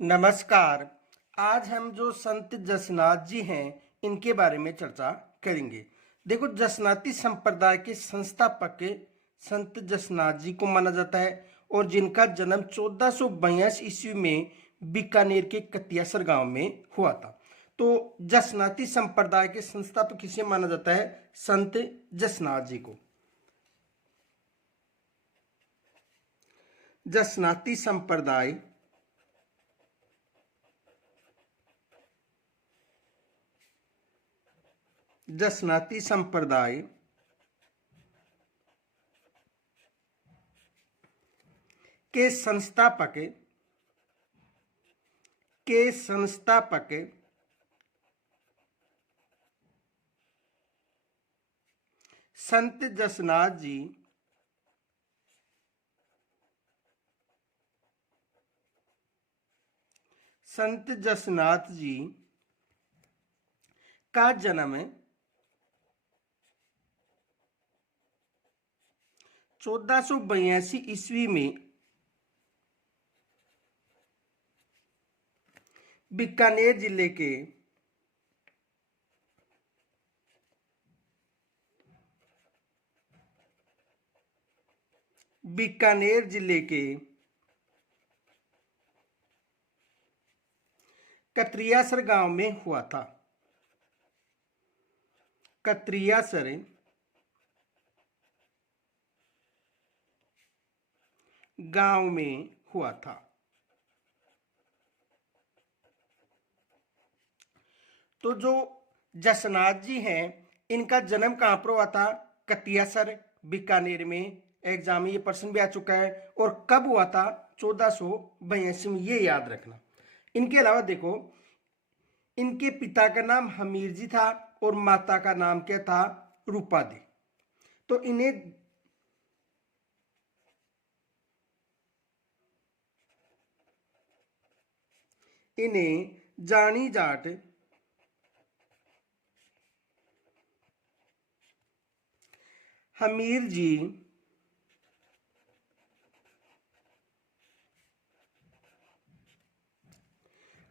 नमस्कार। आज हम जो संत जसनाथ जी हैं इनके बारे में चर्चा करेंगे। देखो, जसनाती संप्रदाय के संस्थापक संत जसनाथ जी को माना जाता है और जिनका जन्म 1482 ईस्वी में बीकानेर के कतियासर गांव में हुआ था। तो जसनाती संप्रदाय के संस्थापक किसे माना जाता है? संत जसनाथ जी को। जसनाती संप्रदाय जसनाती संप्रदाय के संस्थापक संत जसनाथ जी का जन्म 1482 ईस्वी में बीकानेर जिले के कतरियासर गांव में हुआ था। कतरियासर गांव में हुआ था। तो जो जसनाथ जी हैं इनका जन्म कहां पर हुआ था? कतियासर, बीकानेर में। एग्जाम में ये प्रश्न भी आ चुका है। और कब हुआ था? 1482 में, ये याद रखना। इनके अलावा देखो, इनके पिता का नाम हमीर जी था और माता का नाम क्या था? रूपा दे। तो इन्हें जानी जाट हमीर जी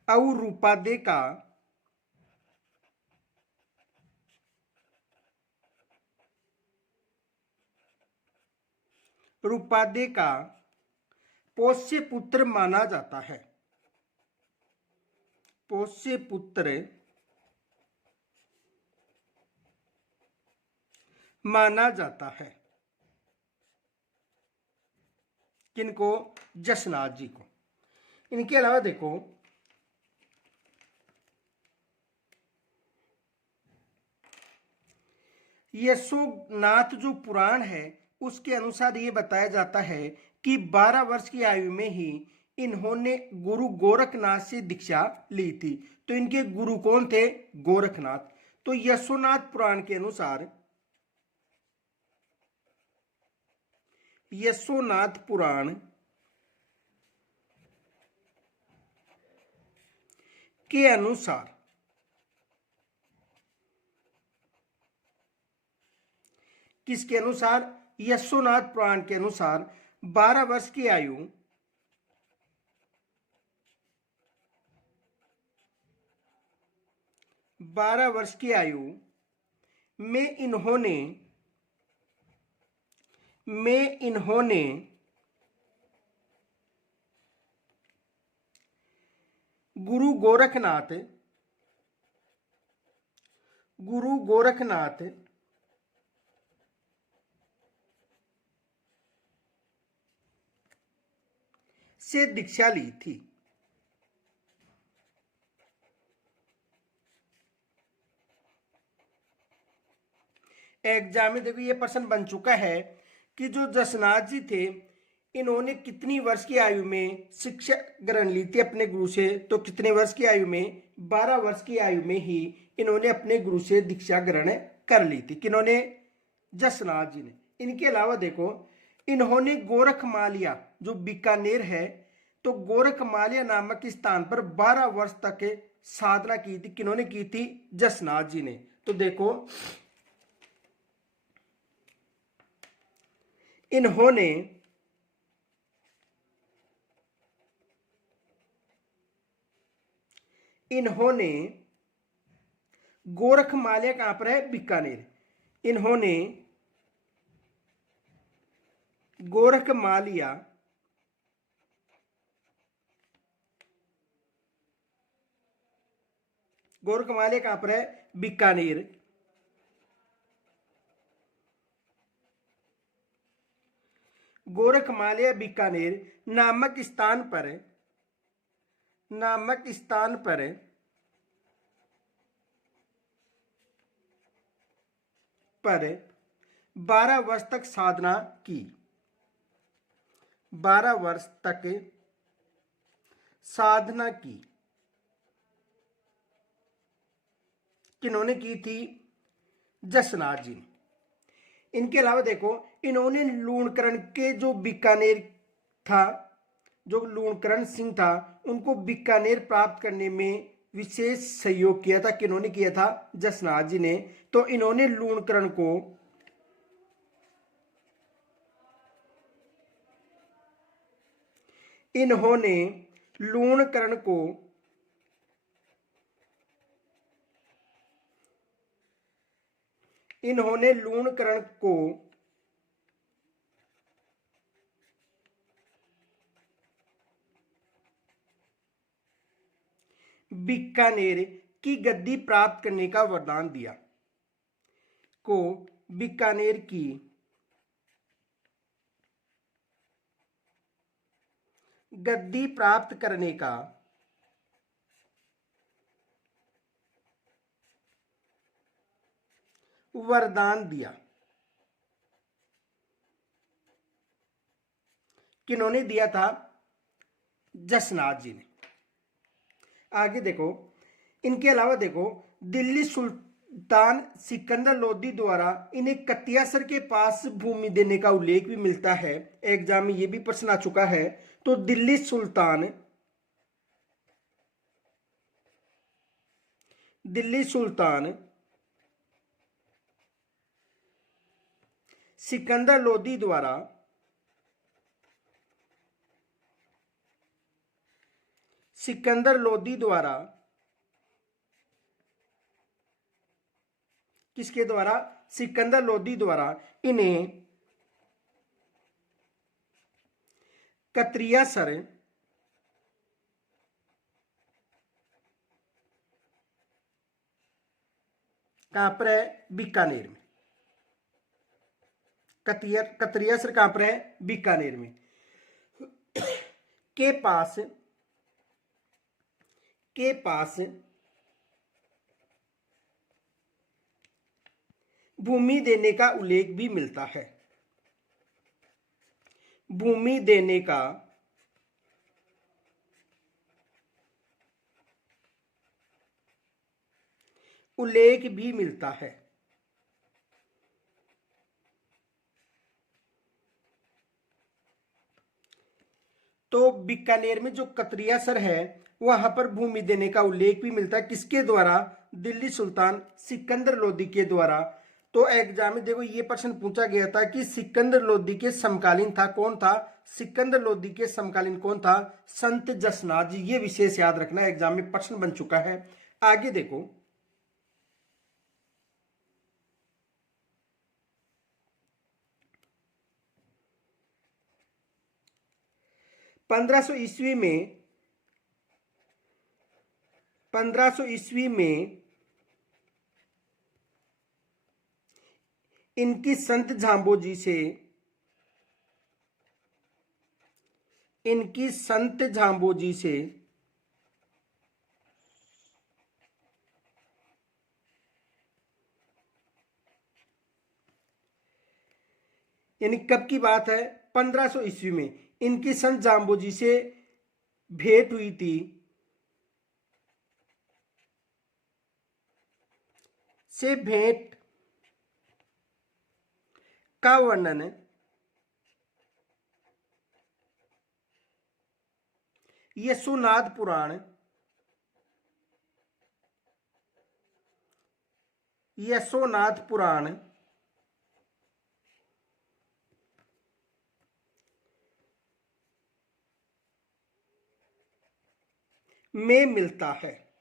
और रूपादे का पोष्य पुत्र माना जाता है। पोष्य पुत्र माना जाता है। किनको? जसनाथ जी को। इनके अलावा देखो, यशोनाथ जो पुराण है उसके अनुसार ये बताया जाता है कि 12 वर्ष की आयु में ही इन्होंने गुरु गोरखनाथ से दीक्षा ली थी। तो इनके गुरु कौन थे? गोरखनाथ। तो यशोनाथ पुराण के अनुसार यशोनाथ पुराण के अनुसार किसके अनुसार? यशोनाथ पुराण के अनुसार 12 वर्ष की आयु में इन्होंने गुरु गोरखनाथ से दीक्षा ली थी। एग्जाम में देखो ये प्रश्न बन चुका है कि जो जसनाथ जी थे इन्होंने कितनी वर्ष की आयु में शिक्षा ग्रहण ली थी अपने गुरु से? तो कितने वर्ष की आयु में? 12 वर्ष की आयु में ही इन्होंने अपने गुरु से दीक्षा ग्रहण कर ली थी। किन्होंने? जसनाथ जी ने। इनके अलावा देखो, इन्होंने गोरखमालिया जो बीकानेर है, तो गोरखमालिया नामक स्थान पर 12 वर्ष तक साधना की थी। किन्होंने की थी? जसनाथ जी ने। तो देखो, इन्होंने इन्होंने गोरखमाल्या कहां पर है? बीकानेर। इन्होंने गोरखमालिया गोरखमालिया कहां पर है? बीकानेर। गोरखमालिया बीकानेर नामक स्थान पर 12 वर्ष तक साधना की। 12 वर्ष तक साधना की। किन्होंने की थी? जसनाथ जी। इनके अलावा देखो, इन्होंने लूणकरण के जो बीकानेर था, जो लूणकरण सिंह था, उनको बीकानेर प्राप्त करने में विशेष सहयोग किया था। किन्होंने किया था? जसनाथ जी ने। तो इन्होंने लूणकरण को इन्होंने लूणकरण को इन्होंने लूणकरण को बीकानेर की गद्दी प्राप्त करने का वरदान दिया। को बीकानेर की गद्दी प्राप्त करने का वरदान दिया। किन्होंने दिया था? जसनाथ जी ने। आगे देखो, इनके अलावा देखो, दिल्ली सुल्तान सिकंदर लोदी द्वारा इन्हें कतियासर के पास भूमि देने का उल्लेख भी मिलता है। एग्जाम में ये भी प्रश्न आ चुका है। तो दिल्ली सुल्तान सिकंदर लोदी द्वारा किसके द्वारा? सिकंदर लोदी द्वारा इन्हें कतरियासर कहां पर है? बीकानेर में। कतरियासर कहां पर है? बीकानेर में। के पास भूमि देने का उल्लेख भी मिलता है। भूमि देने का उल्लेख भी मिलता है। तो बीकानेर में जो कतरियासर है वहां पर भूमि देने का उल्लेख भी मिलता है। किसके द्वारा? दिल्ली सुल्तान सिकंदर लोदी के द्वारा। तो एग्जाम में देखो, ये प्रश्न पूछा गया था कि सिकंदर लोदी के समकालीन था कौन था? सिकंदर लोदी के समकालीन कौन था? संत जसनाथ जी। ये विशेष याद रखना, एग्जाम में प्रश्न बन चुका है। आगे देखो, 1500 ईस्वी में इनकी संत झांबोजी से यानी कब की बात है? 1500 ईस्वी में इनकी संत झांबोजी से भेंट हुई थी। से भेंट का वर्णन यशोनाथ पुराण में मिलता है।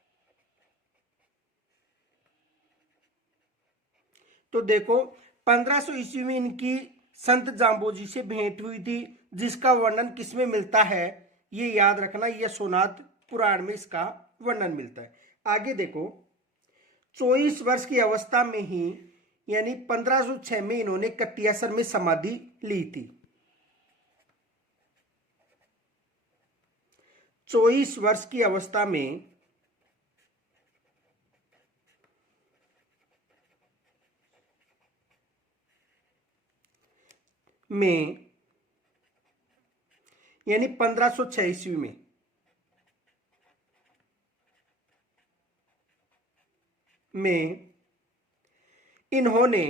तो देखो 1500 ईस्वी में इनकी संत जाम्बोजी से भेंट हुई थी, जिसका वर्णन किसमें मिलता है, ये याद रखना, यशोनाथ पुराण में इसका वर्णन मिलता है। आगे देखो 24 वर्ष की अवस्था में ही यानी 1506 में इन्होंने कटियासर में समाधि ली थी। 24 वर्ष की अवस्था में यानी 1506 ईस्वी में इन्होंने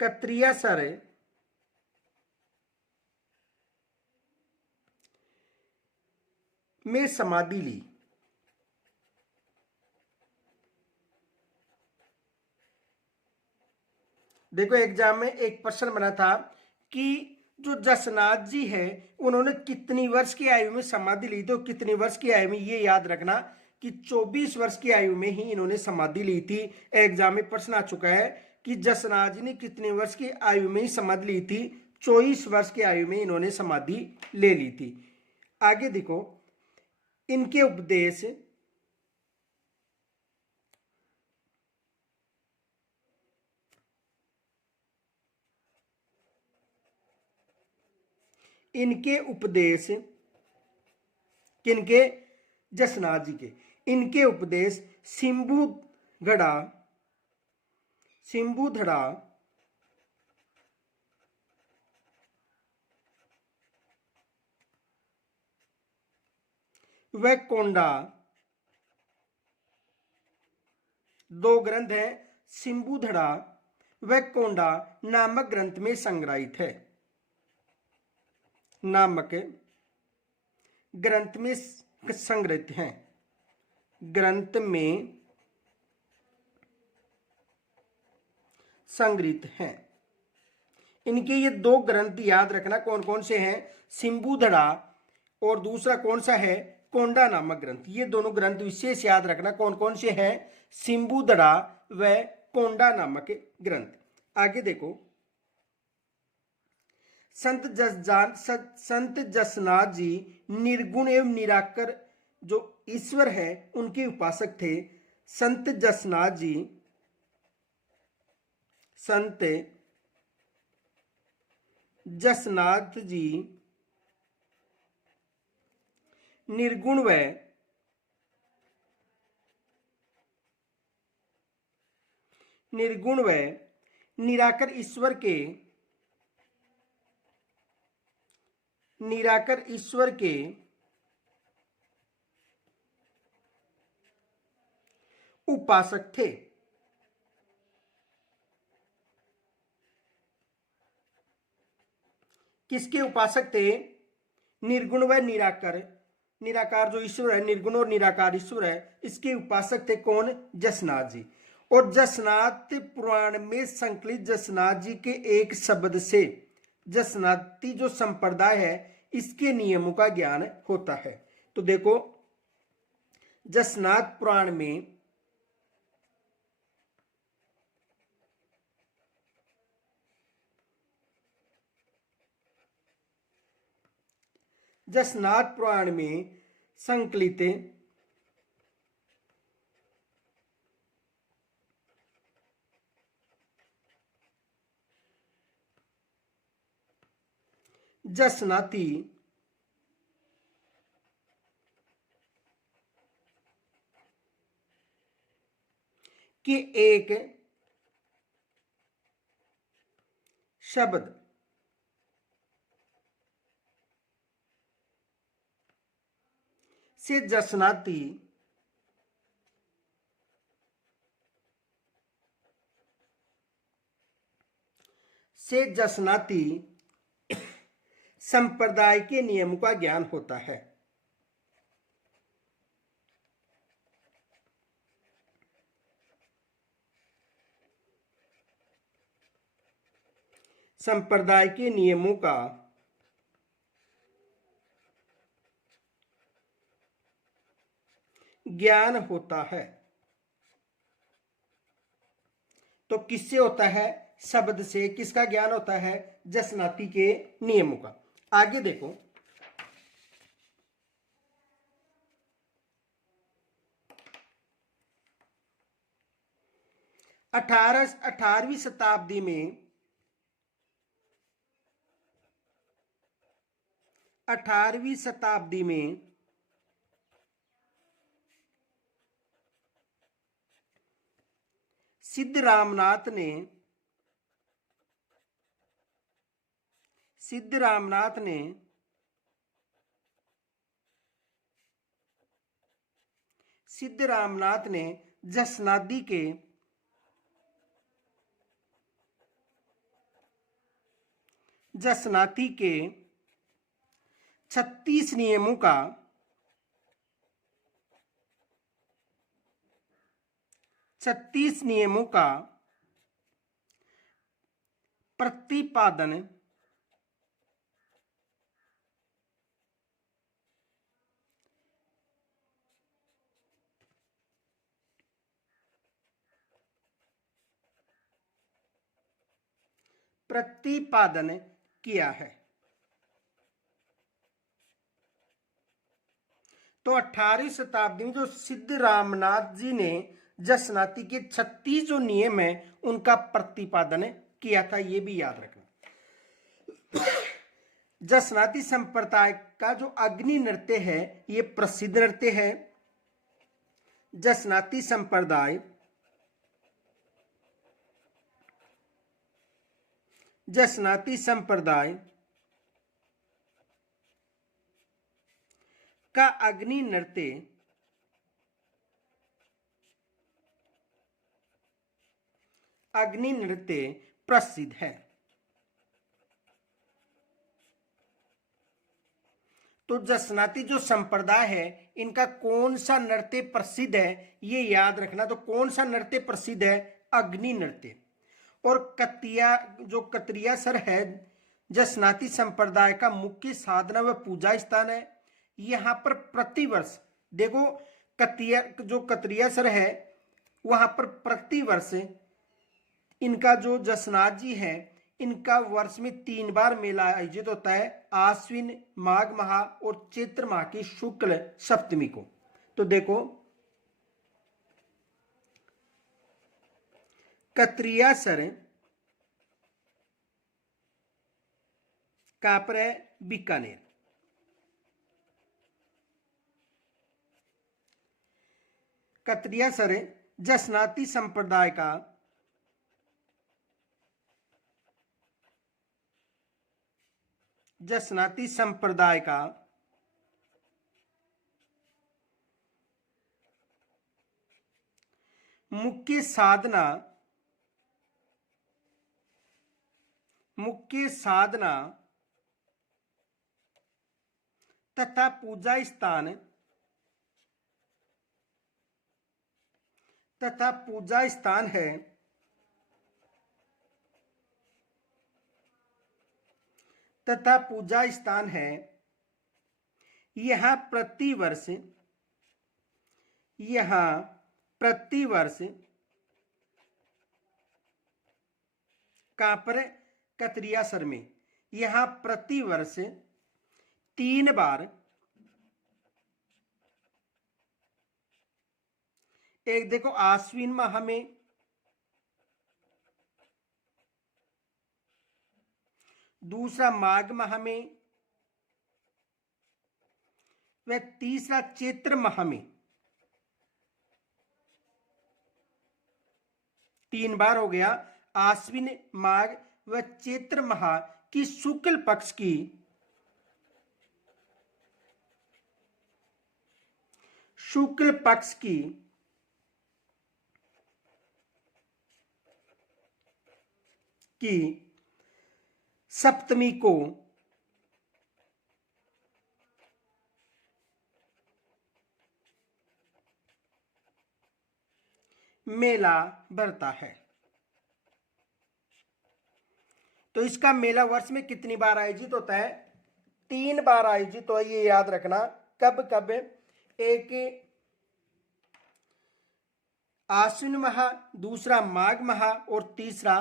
कत्रियासर में समाधि ली। देखो एग्जाम में एक प्रश्न बना था कि जो जसनाथ जी है उन्होंने कितनी वर्ष की आयु में समाधि ली, तो कितनी वर्ष की आयु में, ये याद रखना कि 24 वर्ष की आयु में ही इन्होंने समाधि ली थी। एग्जाम में प्रश्न आ चुका है कि जसनाथ जी ने कितनी वर्ष की आयु में ही समाधि ली थी, 24 वर्ष की आयु में इन्होंने समाधि ले ली थी। आगे देखो इनके उपदेश किनके, जसनाथ जी के, इनके उपदेश सिंबुधड़ा व कोंडा, दो ग्रंथ है, सिंबुधड़ा व कोंडा नामक ग्रंथ में संग्रहित है। नामक ग्रंथ में संग्रहित हैं, ग्रंथ में संग्रहित हैं। इनके ये दो ग्रंथ याद रखना कौन कौन से हैं, सिंबुधड़ा और दूसरा कौन सा है, कोंडा नामक ग्रंथ। ये दोनों ग्रंथ विशेष याद रखना कौन कौन से हैं, सिंबुधड़ा व कोंडा नामक ग्रंथ। आगे देखो संत जसनाथ जी निर्गुण एवं निराकर जो ईश्वर है उनके उपासक थे। संत जसनाथ जी निर्गुण व निराकर ईश्वर के उपासक थे। किसके उपासक थे, निर्गुण व निराकार जो ईश्वर है, निर्गुण और निराकार ईश्वर है, इसके उपासक थे कौन, जसनाथ जी। और जसनाथ पुराण में संकलित जसनाथ जी के एक शब्द से जसनाती जो संप्रदाय है इसके नियमों का ज्ञान होता है। तो देखो जसनाथ पुराण में संकलित जसनाती के एक शब्द से जसनाती संप्रदाय के नियमों का ज्ञान होता है। संप्रदाय के नियमों का ज्ञान होता है। तो किससे होता है? शब्द से। किसका ज्ञान होता है? जसनाति के नियमों का। आगे देखो, 18वीं शताब्दी में 18वीं शताब्दी में सिद्धरामनाथ ने जसनादि के 36 नियमों का 36 नियमों का प्रतिपादन किया है। तो 18वीं शताब्दी में जो सिद्धरामनाथ जी ने जसनाति के 36 जो नियम है उनका प्रतिपादन किया था, ये भी याद रखना। जसनाति संप्रदाय का जो अग्नि नृत्य है ये प्रसिद्ध नृत्य है। जसनाति संप्रदाय का अग्नि नृत्य प्रसिद्ध है। तो जसनाति जो संप्रदाय है इनका कौन सा नृत्य प्रसिद्ध है ये याद रखना। तो कौन सा नृत्य प्रसिद्ध है? अग्नि नृत्य। और कतरिया सर है जसनाति संप्रदाय का मुख्य साधना व पूजा स्थान है। यहाँ पर प्रतिवर्ष देखो कतरिया सर है वहां पर प्रतिवर्ष इनका जो जसनाथ जी है इनका वर्ष में 3 बार मेला आयोजित होता है, आश्विन माघ माह और चैत्र माह की शुक्ल सप्तमी को। तो देखो कतरिया सर कहां पर है? बीकानेर। कतरिया सर जसनाति संप्रदाय का मुख्य साधना तथा पूजा स्थान है यहाँ प्रतिवर्ष कहां पर? कतरिया सर में। यहाँ प्रतिवर्ष 3 बार, एक देखो आश्विन माह में, दूसरा माघ माह में व तीसरा चैत्र माह में 3 बार हो गया। आश्विन माघ व चैत्र माह की शुक्ल पक्ष की सप्तमी को मेला भरता है। तो इसका मेला वर्ष में कितनी बार आयोजित होता है? 3 बार आयोजित हो, ये याद रखना। कब कब? एक आश्विन माह, दूसरा माघ माह और तीसरा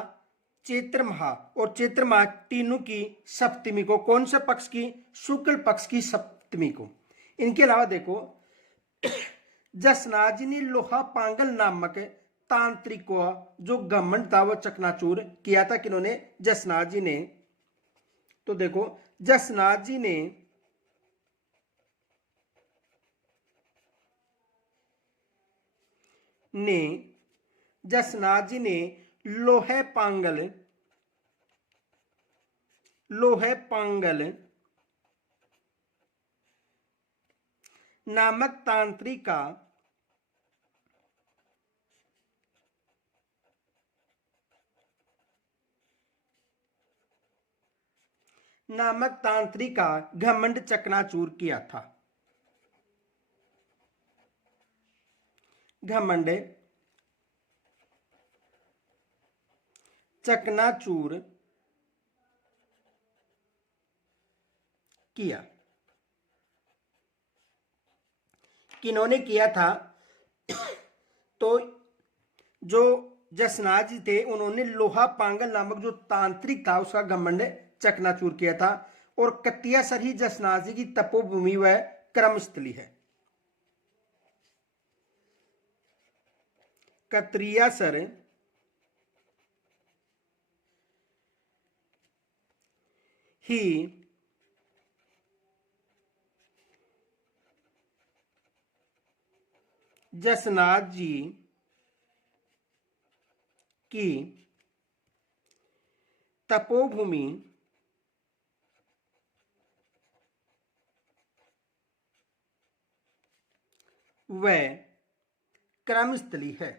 चैत्र माह। और चैत्र माह तीनों की सप्तमी को, कौन से पक्ष की? शुक्ल पक्ष की सप्तमी को। इनके अलावा देखो, जसनाजी ने लोहा पांगल नामक तांत्रिक को जो घमंड था वो चकनाचूर किया था। किन्होंने? जसनाथ जी ने। तो देखो, जसनाथ जी ने जसनाथ जी ने लोहे पांगल नामक तांत्रिक का घमंड चकनाचूर किया था। घमंड चकनाचूर किया। किन्होंने किया था? तो जो जसनाथ जी थे उन्होंने लोहा पांगल नामक जो तांत्रिक था उसका घमंड चकनाचूर किया था। और कतियासर ही जसनाथ जी की तपोभूमि व कर्मस्थली है। कतरियासर ही जसनाथ जी की तपोभूमि व कर्मस्थली है।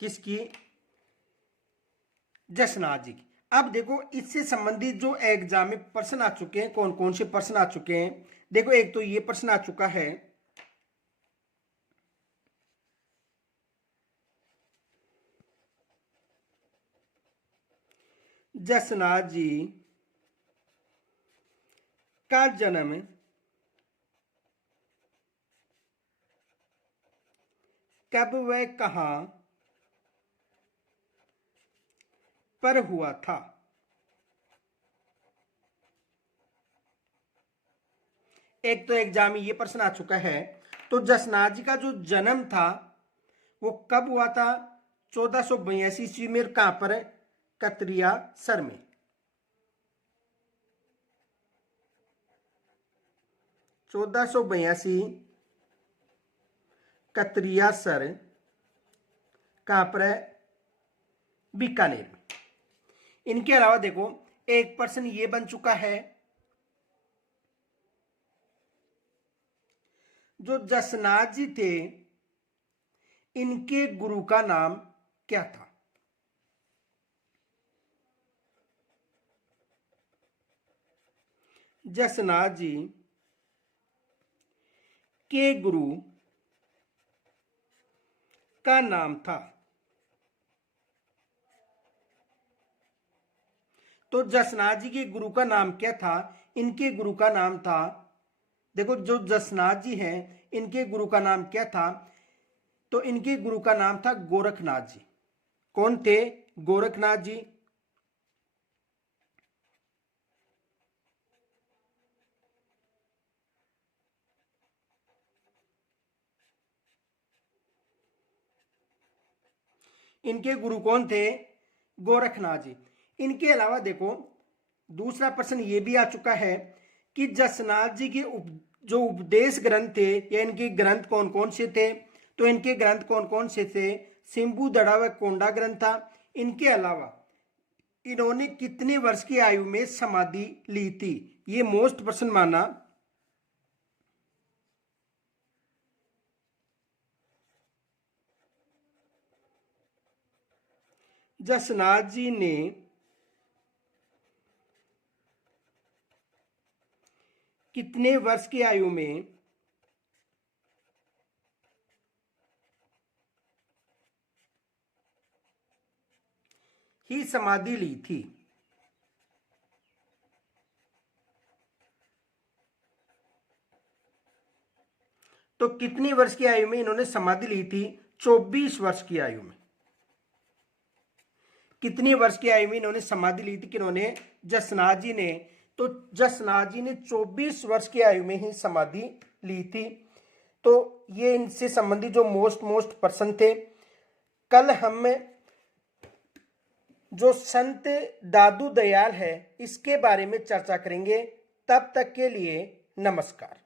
किसकी? जसनाथ जी की। अब देखो, इससे संबंधित जो एग्जाम में प्रश्न आ चुके हैं, कौन कौन से प्रश्न आ चुके हैं। देखो, एक तो ये प्रश्न आ चुका है, जसनाथ जी का जन्म कब व कहां पर हुआ था? एक तो एग्जाम में ये प्रश्न आ चुका है। तो जसनाथ जी का जो जन्म था वो कब हुआ था? 1482 ईस्वी में। कहां पर? कतरिया सर में। 1482 कतरिया सर कहां पर है? बीकानेर में। इनके अलावा देखो, एक प्रश्न ये बन चुका है, जो जसनाथ जी थे इनके गुरु का नाम क्या था? जसनाथ जी के गुरु का नाम था। तो जसनाथ जी के गुरु का नाम क्या था? इनके गुरु का नाम था, देखो, जो जसनाथ जी हैं इनके गुरु का नाम क्या था? तो इनके गुरु का नाम था गोरखनाथ जी। कौन थे? गोरखनाथ जी। इनके गुरु कौन थे? गोरखनाथ जी। इनके अलावा देखो, दूसरा प्रश्न ये भी आ चुका है कि जसनाथ जी के जो उपदेश ग्रंथ थे या इनके ग्रंथ कौन कौन से थे? तो इनके ग्रंथ कौन कौन से थे? सिंबू दड़ा व कोंडा ग्रंथ था। इनके अलावा इन्होंने कितने वर्ष की आयु में समाधि ली थी? ये मोस्ट प्रश्न माना। जसनाथ जी ने कितने वर्ष की आयु में ही समाधि ली थी? तो कितनी वर्ष की आयु में इन्होंने समाधि ली थी? 24 वर्ष की आयु में। कितनी वर्ष की आयु में इन्होंने समाधि ली थी? किन्होंने? जसनाथ जी ने। तो जसनाथ जी ने 24 वर्ष की आयु में ही समाधि ली थी। तो ये इनसे संबंधित जो मोस्ट प्रश्न थे। कल हम जो संत दादू दयाल है इसके बारे में चर्चा करेंगे। तब तक के लिए नमस्कार।